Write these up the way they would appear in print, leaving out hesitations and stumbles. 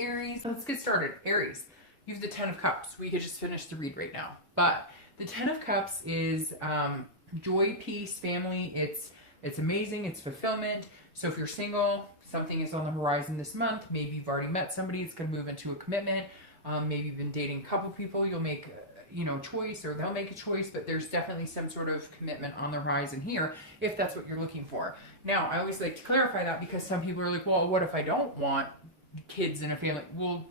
Aries. Let's get started. Aries, you have the Ten of Cups. We could just finish the read right now. But the Ten of Cups is joy, peace, family. It's amazing. It's fulfillment. So if you're single, something is on the horizon this month. Maybe you've already met somebody. It's going to move into a commitment. Maybe you've been dating a couple people. You'll make choice, or they'll make a choice, but there's definitely some sort of commitment on the horizon here if that's what you're looking for. Now, I always like to clarify that because some people are like, well, what if I don't want kids in a family? Well,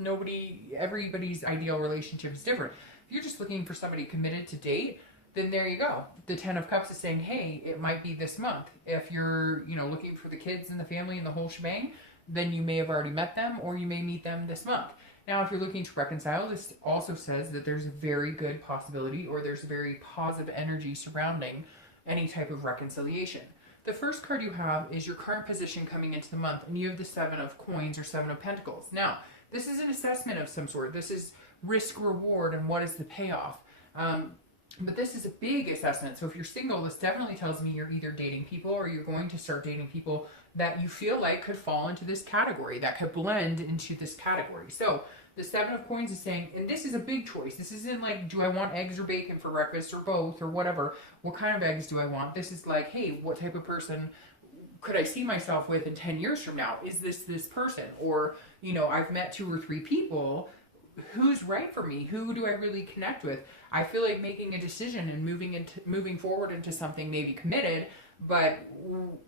everybody's ideal relationship is different. If you're just looking for somebody committed to date, then there you go. The Ten of Cups is saying, hey, it might be this month. If you're, looking for the kids and the family and the whole shebang, then you may have already met them, or you may meet them this month. Now, if you're looking to reconcile, this also says that there's a very good possibility, or there's a very positive energy surrounding any type of reconciliation. The first card you have is your current position coming into the month, and you have the Seven of Coins or Seven of Pentacles. Now, this is an assessment of some sort. This is risk reward and what is the payoff. But this is a big assessment. So if you're single, this definitely tells me you're either dating people or you're going to start dating people that you feel like could fall into this category, that could blend into this category. So the Seven of Coins is saying, and this is a big choice. This isn't like, do I want eggs or bacon for breakfast, or both, or whatever. What kind of eggs do I want? This is like, hey, what type of person could I see myself with in 10 years from now? Is this person? Or, I've met 2 or 3 people. Who's right for me? Who do I really connect with? I feel like making a decision and moving forward into something maybe committed, but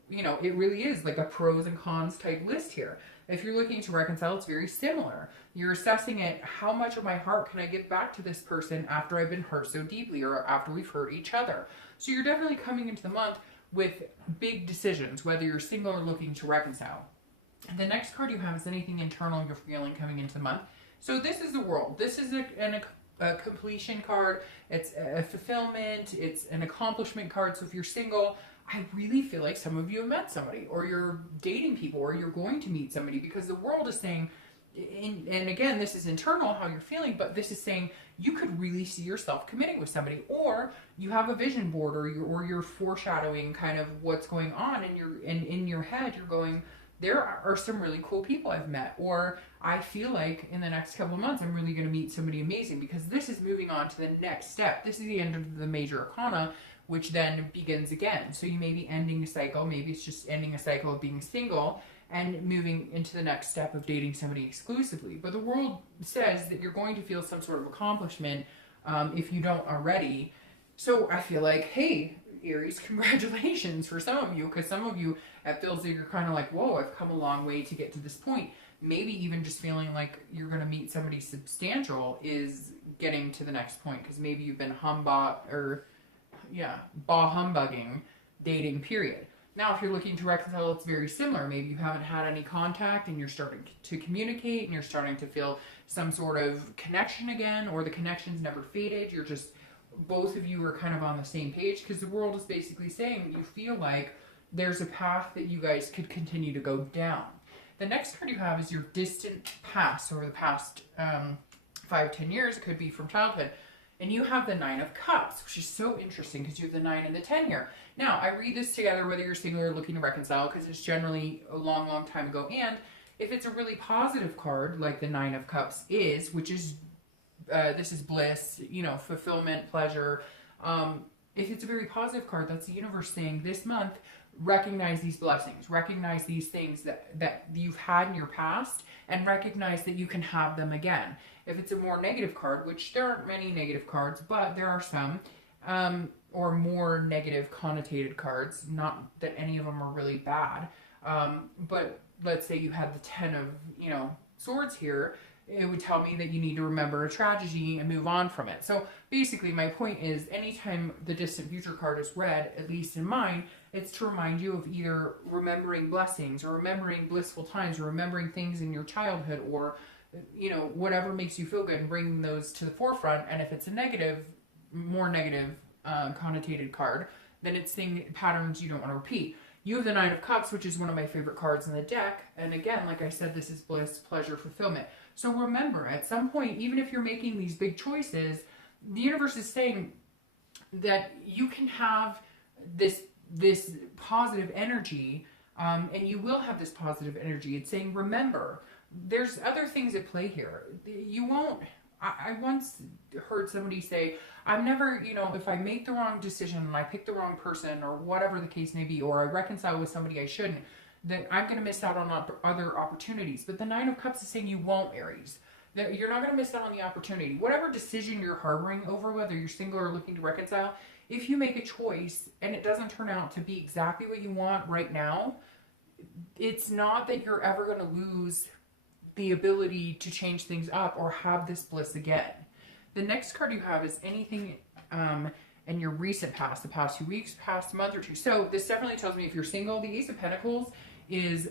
it really is like a pros and cons type list here. If you're looking to reconcile, it's very similar. You're assessing it, how much of my heart can I give back to this person after I've been hurt so deeply, or after we've hurt each other? So you're definitely coming into the month with big decisions, whether you're single or looking to reconcile. The next card you have is anything internal you're feeling coming into the month. So this is the World. This is a completion card. It's a fulfillment. It's an accomplishment card. So if you're single, I really feel like some of you have met somebody, or you're dating people, or you're going to meet somebody, because the World is saying, and again, this is internal, how you're feeling, but this is saying you could really see yourself committing with somebody, or you have a vision board, or you're foreshadowing kind of what's going on, and in your head, you're going, there are some really cool people I've met, or I feel like in the next couple of months, I'm really going to meet somebody amazing, because this is moving on to the next step. This is the end of the major arcana, which then begins again. So you may be ending a cycle. Maybe it's just ending a cycle of being single and moving into the next step of dating somebody exclusively. But the World says that you're going to feel some sort of accomplishment if you don't already. So I feel like, hey, Aries, congratulations for some of you, because some of you, it feels like you're kind of like, whoa, I've come a long way to get to this point. Maybe even just feeling like you're going to meet somebody substantial is getting to the next point, because maybe you've been bah humbugging dating, period. Now, if you're looking to reconcile, it's very similar. Maybe you haven't had any contact and you're starting to communicate and you're starting to feel some sort of connection again, or the connection's never faded. You're just, both of you are kind of on the same page, because the World is basically saying you feel like there's a path that you guys could continue to go down. The next card you have is your distant past, over the past 5-10 years. It could be from childhood. And you have the Nine of Cups, which is so interesting because you have the 9 and the 10 here. Now, I read this together whether you're single or looking to reconcile, because it's generally a long, long time ago. And if it's a really positive card, like the 9 of Cups is, which is, this is bliss, fulfillment, pleasure. If it's a very positive card, that's the universe saying this month, recognize these blessings, recognize these things that you've had in your past, and recognize that you can have them again. If it's a more negative card, which there aren't many negative cards, but there are some, or more negative connotated cards, not that any of them are really bad, but let's say you had the 10 of, swords here, it would tell me that you need to remember a tragedy and move on from it. So basically my point is, anytime the distant future card is read, at least in mine, it's to remind you of either remembering blessings, or remembering blissful times, or remembering things in your childhood, or whatever makes you feel good, and bringing those to the forefront. And if it's a negative, more negative connotated card, then it's seeing patterns you don't want to repeat. You have the Nine of Cups, which is one of my favorite cards in the deck. And again, like I said, this is bliss, pleasure, fulfillment. So remember, at some point, even if you're making these big choices, the universe is saying that you can have this positive energy, and you will have this positive energy. It's saying, remember, there's other things at play here. You won't, I once heard somebody say, I'm never, if I make the wrong decision and I pick the wrong person or whatever the case may be, or I reconcile with somebody I shouldn't, then I'm going to miss out on other opportunities. But the Nine of Cups is saying you won't, Aries. That you're not going to miss out on the opportunity. Whatever decision you're harboring over, whether you're single or looking to reconcile, if you make a choice and it doesn't turn out to be exactly what you want right now, it's not that you're ever going to lose the ability to change things up or have this bliss again. The next card you have is anything in your recent past, the past 2 weeks, past month or two. So this definitely tells me if you're single, the Ace of Pentacles is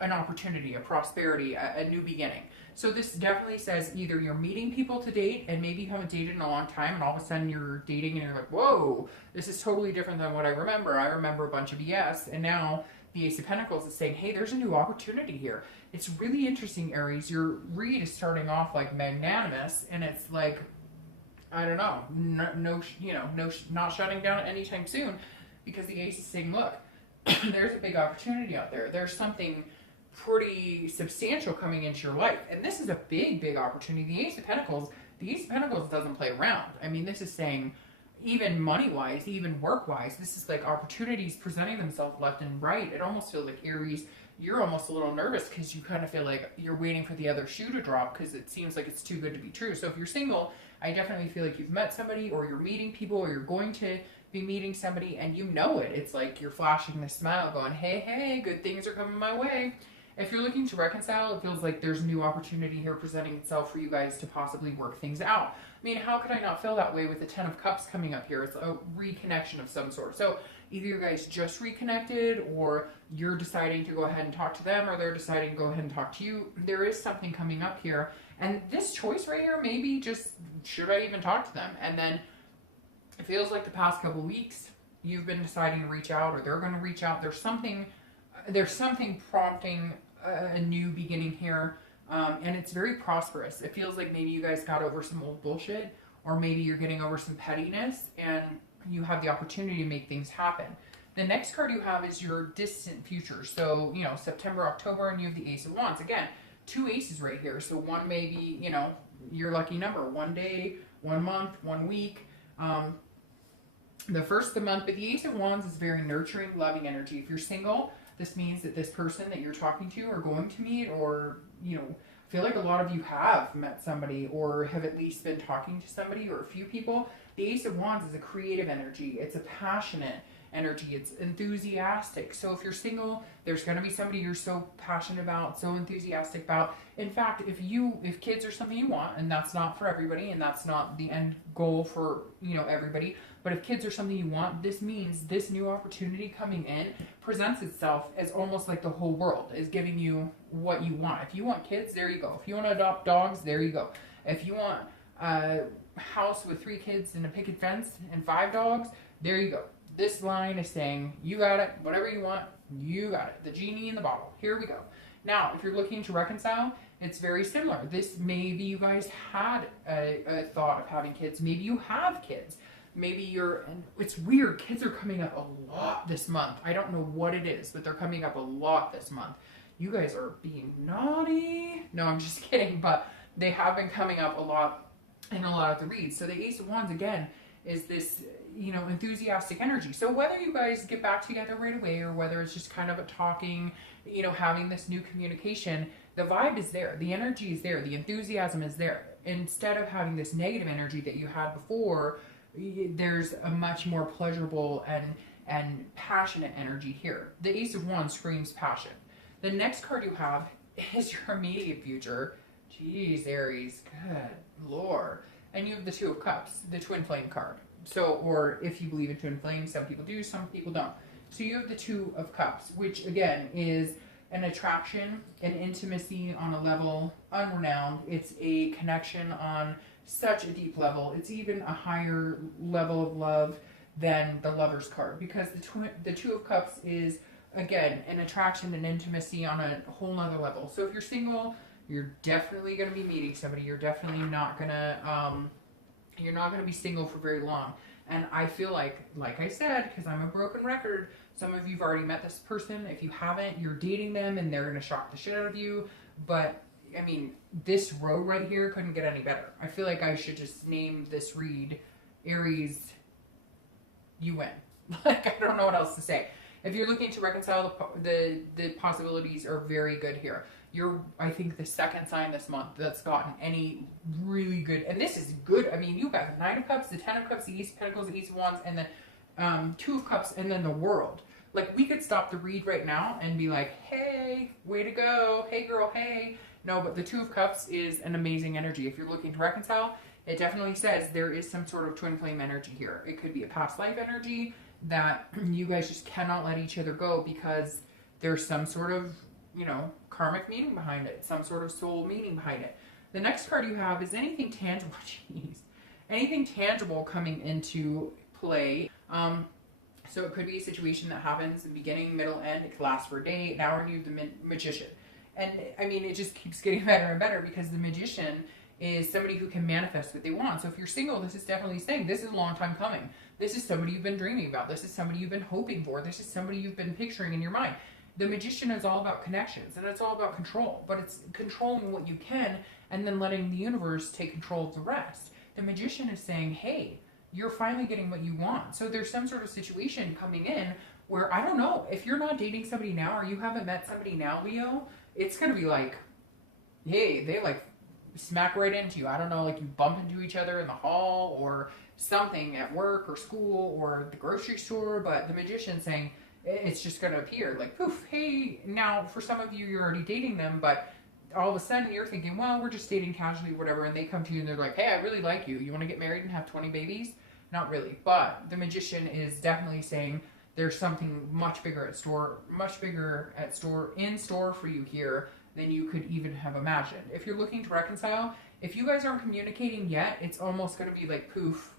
an opportunity, a prosperity, a new beginning. So this definitely says either you're meeting people to date and maybe you haven't dated in a long time and all of a sudden you're dating and you're like, whoa, this is totally different than what I remember. I remember a bunch of BS. And now the Ace of Pentacles is saying, hey, there's a new opportunity here. It's really interesting, Aries. Your read is starting off like magnanimous and it's like, I don't know, not shutting down anytime soon, because the Ace is saying, look, there's a big opportunity out there. There's something pretty substantial coming into your life. And this is a big, big opportunity. The Ace of Pentacles doesn't play around. I mean, this is saying even money-wise, even work-wise, this is like opportunities presenting themselves left and right. It almost feels like, Aries, you're almost a little nervous because you kind of feel like you're waiting for the other shoe to drop because it seems like it's too good to be true. So if you're single, I definitely feel like you've met somebody or you're meeting people or you're going to be meeting somebody and you know it. It's like you're flashing this smile going, hey, hey, good things are coming my way. If you're looking to reconcile, it feels like there's a new opportunity here presenting itself for you guys to possibly work things out. I mean, how could I not feel that way with the Ten of Cups coming up here? It's a reconnection of some sort. So either you guys just reconnected or you're deciding to go ahead and talk to them or they're deciding to go ahead and talk to you. There is something coming up here. And this choice right here, maybe just, should I even talk to them? And then it feels like the past couple weeks, you've been deciding to reach out or they're going to reach out. There's something prompting a new beginning here. And it's very prosperous. It feels like maybe you guys got over some old bullshit or maybe you're getting over some pettiness and you have the opportunity to make things happen. The next card you have is your distant future. So, September, October, and you have the Ace of Wands. Again, two aces right here. So one may be, your lucky number. 1 day, 1 month, 1 week. The first of the month, but the Ace of Wands is very nurturing, loving energy. If you're single, this means that this person that you're talking to or going to meet or, feel like a lot of you have met somebody or have at least been talking to somebody or a few people. The Ace of Wands is a creative energy. It's a passionate energy. It's enthusiastic. So if you're single, there's going to be somebody you're so passionate about, so enthusiastic about. In fact, if kids are something you want, and that's not for everybody, and that's not the end goal for, everybody, but if kids are something you want, this means this new opportunity coming in presents itself as almost like the whole world is giving you what you want. If you want kids, there you go. If you want to adopt dogs, there you go. If you want a house with 3 kids and a picket fence and 5 dogs, there you go. This line is saying, you got it, whatever you want, you got it. The genie in the bottle. Here we go. Now, if you're looking to reconcile, it's very similar. Maybe you guys had a thought of having kids. Maybe you have kids. Maybe and it's weird. Kids are coming up a lot this month. I don't know what it is, but they're coming up a lot this month. You guys are being naughty. No, I'm just kidding, but they have been coming up a lot in a lot of the reads. So the Ace of Wands, again, is this, enthusiastic energy. So whether you guys get back together right away or whether it's just kind of a talking, having this new communication, the vibe is there. The energy is there. The enthusiasm is there. Instead of having this negative energy that you had before, there's a much more pleasurable and passionate energy here. The Ace of Wands screams passion. The next card you have is your immediate future. Jeez, Aries, good Lord. And you have the Two of Cups, the twin flame card. So, or if you believe in twin flames, some people do, some people don't. So you have the Two of Cups, which again is an attraction, an intimacy on a level unrenowned. It's a connection on such a deep level. It's even a higher level of love than the Lover's card, because the Two of Cups is, again, an attraction and intimacy on a whole nother level. So if you're single, you're definitely going to be meeting somebody. You're definitely not going to, you're not going to be single for very long. And I feel like I said, because I'm a broken record, some of you've already met this person. If you haven't, you're dating them and they're going to shock the shit out of you. But I mean, this road right here couldn't get any better. I feel like I should just name this read Aries, you win. Like, I don't know what else to say. If you're looking to reconcile, the possibilities are very good here. You're, I think, the second sign this month that's gotten any really good, and this is good. I mean, you got the 9 of Cups, the 10 of Cups, the Ace of Pentacles, the Ace of Wands, and the 2 of Cups, and then the World. Like, we could stop the read right now and be like, hey, way to go. Hey, girl, hey. No, but the 2 of Cups is an amazing energy. If you're looking to reconcile, it definitely says there is some sort of twin flame energy here. It could be a past life energy that you guys just cannot let each other go because there's some sort of, you know, karmic meaning behind it, some sort of soul meaning behind it. The next card you have is anything tangible. Jeez. Anything tangible coming into play. So it could be a situation that happens in the beginning, middle, end. It could last for a day, an hour, and you have the Magician. And I mean, it just keeps getting better and better because the Magician is somebody who can manifest what they want. So if you're single, this is definitely saying this is a long time coming. This is somebody you've been dreaming about. This is somebody you've been hoping for. This is somebody you've been picturing in your mind. The Magician is all about connections and it's all about control, but it's controlling what you can and then letting the universe take control of the rest. The Magician is saying, hey, you're finally getting what you want. So there's some sort of situation coming in where, I don't know, if you're not dating somebody now or you haven't met somebody now, Leo, it's going to be like, hey, they like smack right into you. I don't know, like you bump into each other in the hall or something at work or school or the grocery store, but the Magician saying it's just going to appear like, poof, hey, now for some of you, you're already dating them, but all of a sudden you're thinking, well, we're just dating casually, whatever, and they come to you and they're like, hey, I really like you. You want to get married and have 20 babies? Not really. But the Magician is definitely saying there's something much bigger in store for you here than you could even have imagined. If you're looking to reconcile, if you guys aren't communicating yet, it's almost going to be like poof,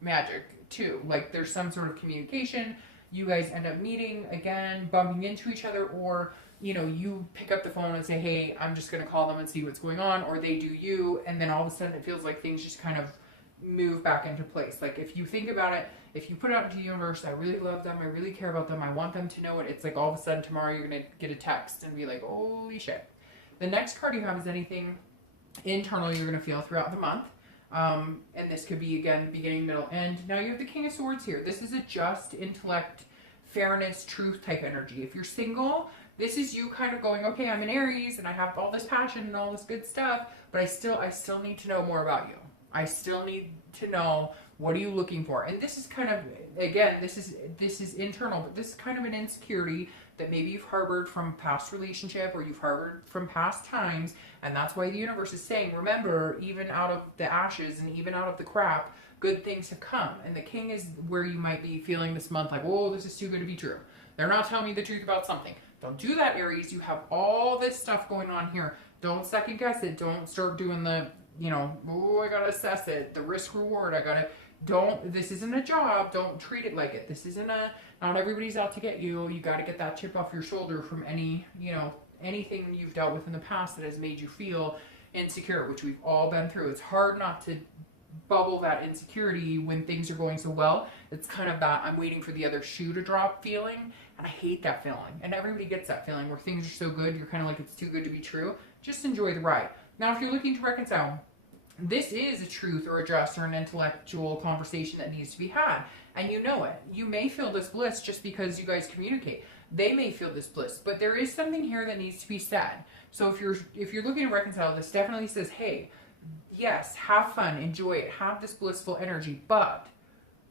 magic too. Like there's some sort of communication. You guys end up meeting again, bumping into each other, or you know, you pick up the phone and say, hey, I'm just going to call them and see what's going on, or they do you, and then all of a sudden it feels like things just kind of move back into place. Like if you think about it, if you put it out into the universe, I really love them, I really care about them, I want them to know it, it's like all of a sudden tomorrow you're going to get a text and be like, holy shit. The next card you have is anything internal you're going to feel throughout the month. And this could be, again, beginning, middle, end. Now you have the King of Swords here. This is a just, intellect, fairness, truth type energy. If you're single, this is you kind of going, okay, I'm an Aries and I have all this passion and all this good stuff, but I still need to know more about you. I still need to know, what are you looking for? And this is kind of, again, this is internal, but this is kind of an insecurity that maybe you've harbored from past relationship or you've harbored from past times. And that's why the universe is saying, remember, even out of the ashes and even out of the crap, good things have come. And the King is where you might be feeling this month like, whoa, this is too good to be true. They're not telling me the truth about something. Don't do that, Aries. You have all this stuff going on here. Don't second guess it. Don't start doing the, you know, oh, I gotta assess it. The risk reward, this isn't a job. Don't treat it like it. This isn't not everybody's out to get you. You got to get that chip off your shoulder from any, you know, anything you've dealt with in the past that has made you feel insecure, which we've all been through. It's hard not to bubble that insecurity when things are going so well. It's kind of that I'm waiting for the other shoe to drop feeling, and I hate that feeling. And everybody gets that feeling where things are so good, you're kind of like, it's too good to be true. Just enjoy the ride. Now, if you're looking to reconcile, this is a truth or a just or an intellectual conversation that needs to be had. And you know it. You may feel this bliss just because you guys communicate. They may feel this bliss, but there is something here that needs to be said. So if you're looking to reconcile, this definitely says, hey, yes, have fun, enjoy it, have this blissful energy, but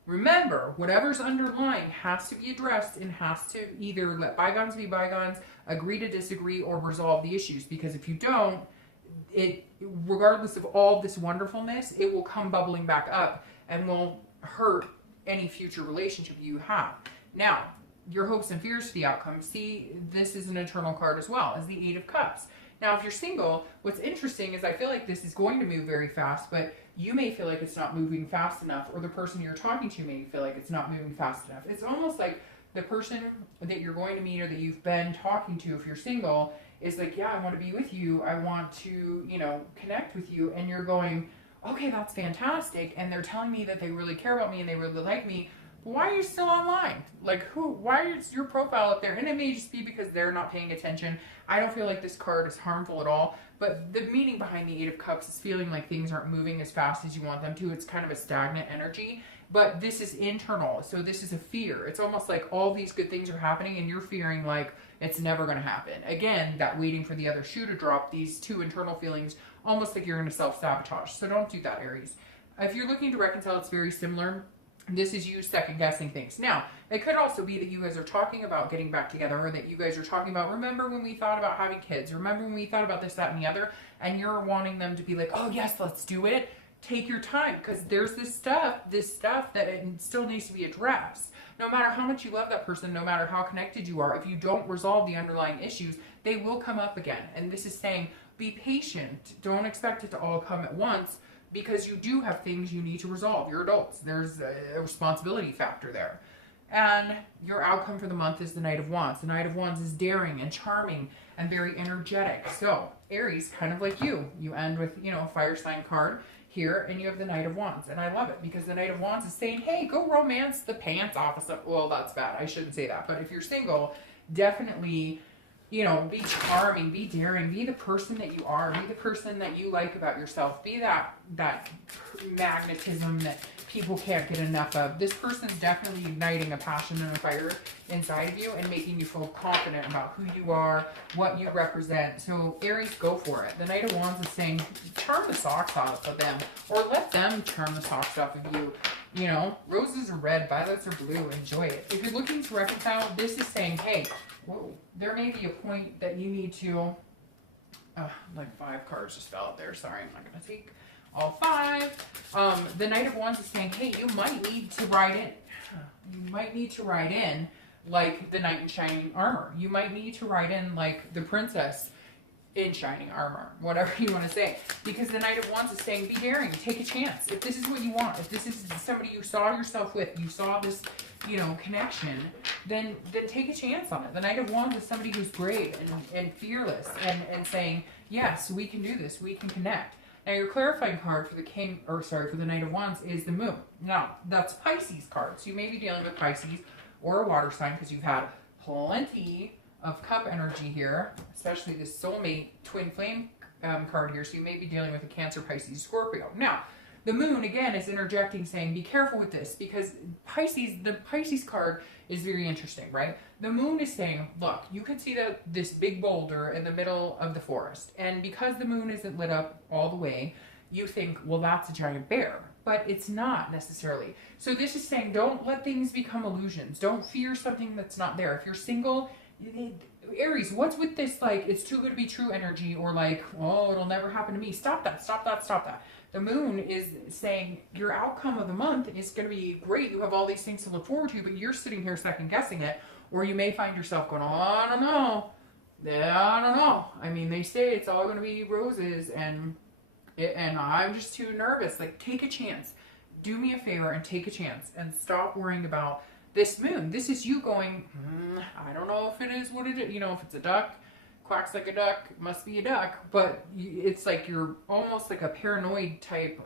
remember, whatever's underlying has to be addressed and has to either let bygones be bygones, agree to disagree, or resolve the issues. Because if you don't, it, regardless of all this wonderfulness, it will come bubbling back up and will hurt any future relationship you have. Now, your hopes and fears for the outcome. See, this is an eternal card as well as the 8 of Cups. Now, if you're single, what's interesting is I feel like this is going to move very fast, but you may feel like it's not moving fast enough, or the person you're talking to may feel like it's not moving fast enough. It's almost like the person that you're going to meet or that you've been talking to, if you're single, is like, yeah, I want to be with you. I want to, you know, connect with you. And you're going, okay, that's fantastic. And they're telling me that they really care about me and they really like me. why are you still online? Like, why is your profile up there? And it may just be because they're not paying attention. I don't feel like this card is harmful at all, but the meaning behind the Eight of Cups is feeling like things aren't moving as fast as you want them to. It's kind of a stagnant energy, but this is internal. So this is a fear. It's almost like all these good things are happening and you're fearing like it's never going to happen. Again, that waiting for the other shoe to drop, these two internal feelings, almost like you're going to self-sabotage. So don't do that, Aries. If you're looking to reconcile, it's very similar. This is you second guessing things. Now, it could also be that you guys are talking about getting back together, or that you guys are talking about, remember when we thought about having kids? Remember when we thought about this, that, and the other? And you're wanting them to be like, oh yes, let's do it. Take your time, because there's this stuff that it still needs to be addressed. No matter how much you love that person, no matter how connected you are, if you don't resolve the underlying issues, they will come up again. And this is saying, be patient. Don't expect it to all come at once, because you do have things you need to resolve. You're adults. There's a responsibility factor there. And your outcome for the month is the Knight of Wands. The Knight of Wands is daring and charming and very energetic. So Aries, kind of like you end with, a fire sign card here, and you have the Knight of Wands. And I love it, because the Knight of Wands is saying, hey, go romance the pants off of some, well, that's bad. I shouldn't say that. But if you're single, definitely, be charming, be daring, be the person that you are, be the person that you like about yourself, be that magnetism that people can't get enough of. This person's definitely igniting a passion and a fire inside of you and making you feel confident about who you are, what you represent. So Aries, go for it. The Knight of Wands is saying, charm the socks off of them, or let them charm the socks off of you. Roses are red, violets are blue. Enjoy it. If you're looking to reconcile, this is saying, hey, whoa, there may be a point that you need to, like 5 cards just fell out there. Sorry, I'm not going to take all 5. The Knight of Wands is saying, hey, you might need to ride in. You might need to ride in like the knight in shining armor. You might need to ride in like the princess in shining armor, whatever you want to say. Because the Knight of Wands is saying, be daring, take a chance. If this is what you want, if this is somebody you saw yourself with, you saw this, connection, then take a chance on it. The Knight of Wands is somebody who's brave and fearless and saying, yes, we can do this, we can connect. Now your clarifying card for the Knight of Wands is the Moon. Now, that's Pisces card. So you may be dealing with Pisces or a water sign, because you've had plenty of cup energy here, especially this soulmate twin flame card here. So you may be dealing with a Cancer, Pisces, Scorpio. Now, the Moon, again, is interjecting, saying, be careful with this, because the Pisces card is very interesting, right? The Moon is saying, look, you can see this big boulder in the middle of the forest, and because the Moon isn't lit up all the way, you think, well, that's a giant bear. But it's not necessarily. So this is saying, don't let things become illusions. Don't fear something that's not there. If you're single, Aries, what's with this, like, it's too good to be true energy, or like, oh, it'll never happen to me. Stop that, stop that, stop that. The Moon is saying your outcome of the month is going to be great. You have all these things to look forward to, but you're sitting here second guessing it, or you may find yourself going, oh, I don't know. Yeah, I don't know. I mean, they say it's all going to be roses, and I'm just too nervous. Like, take a chance. Do me a favor and take a chance, and stop worrying about this Moon. This is you going, I don't know if it is what it is. If it's a duck, quacks like a duck, must be a duck. But it's like you're almost like a paranoid type,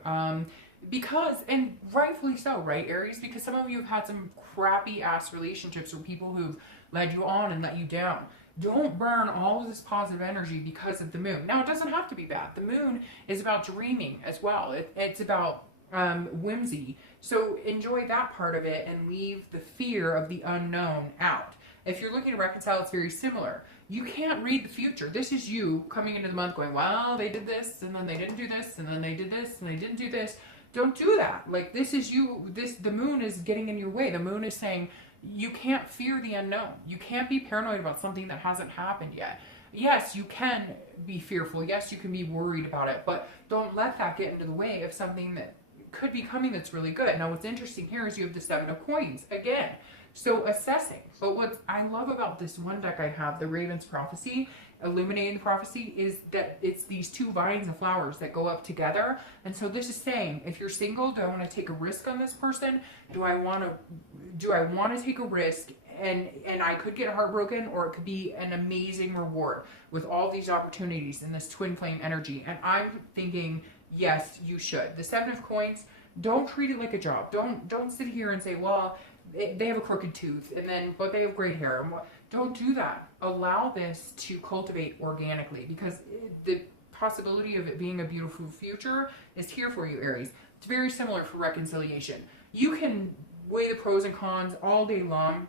because, and rightfully so, right, Aries? Because some of you have had some crappy ass relationships with people who've led you on and let you down. Don't burn all of this positive energy because of the Moon. Now, it doesn't have to be bad. The Moon is about dreaming as well. It's about whimsy. So enjoy that part of it and leave the fear of the unknown out. If you're looking to reconcile, it's very similar. You can't read the future. This is you coming into the month going, well, they did this, and then they didn't do this, and then they did this, and they didn't do this. Don't do that. Like, this is you. The Moon is getting in your way. The Moon is saying, you can't fear the unknown. You can't be paranoid about something that hasn't happened yet. Yes, you can be fearful. Yes, you can be worried about it, but don't let that get into the way of something that could be coming that's really good. Now, what's interesting here is you have the 7 of Coins again. So assessing. But what I love about this one deck I have, the Raven's Prophecy, Illuminating the Prophecy, is that it's these 2 vines of flowers that go up together. And so this is saying, if you're single, do I want to take a risk on this person? Do I want to take a risk and I could get heartbroken, or it could be an amazing reward with all these opportunities in this twin flame energy? And I'm thinking, yes, you should. The 7 of Coins, don't treat it like a job. Don't sit here and say, well, they have a crooked tooth, but they have great hair. Don't do that. Allow this to cultivate organically, because the possibility of it being a beautiful future is here for you, Aries. It's very similar for reconciliation. You can weigh the pros and cons all day long.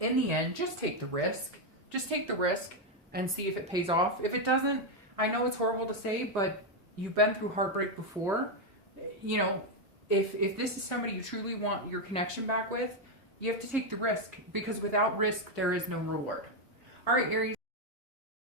In the end, just take the risk. Just take the risk and see if it pays off. If it doesn't, I know it's horrible to say, but you've been through heartbreak before. You know, if this is somebody you truly want your connection back with, you have to take the risk, because without risk, there is no reward. All right, Aries.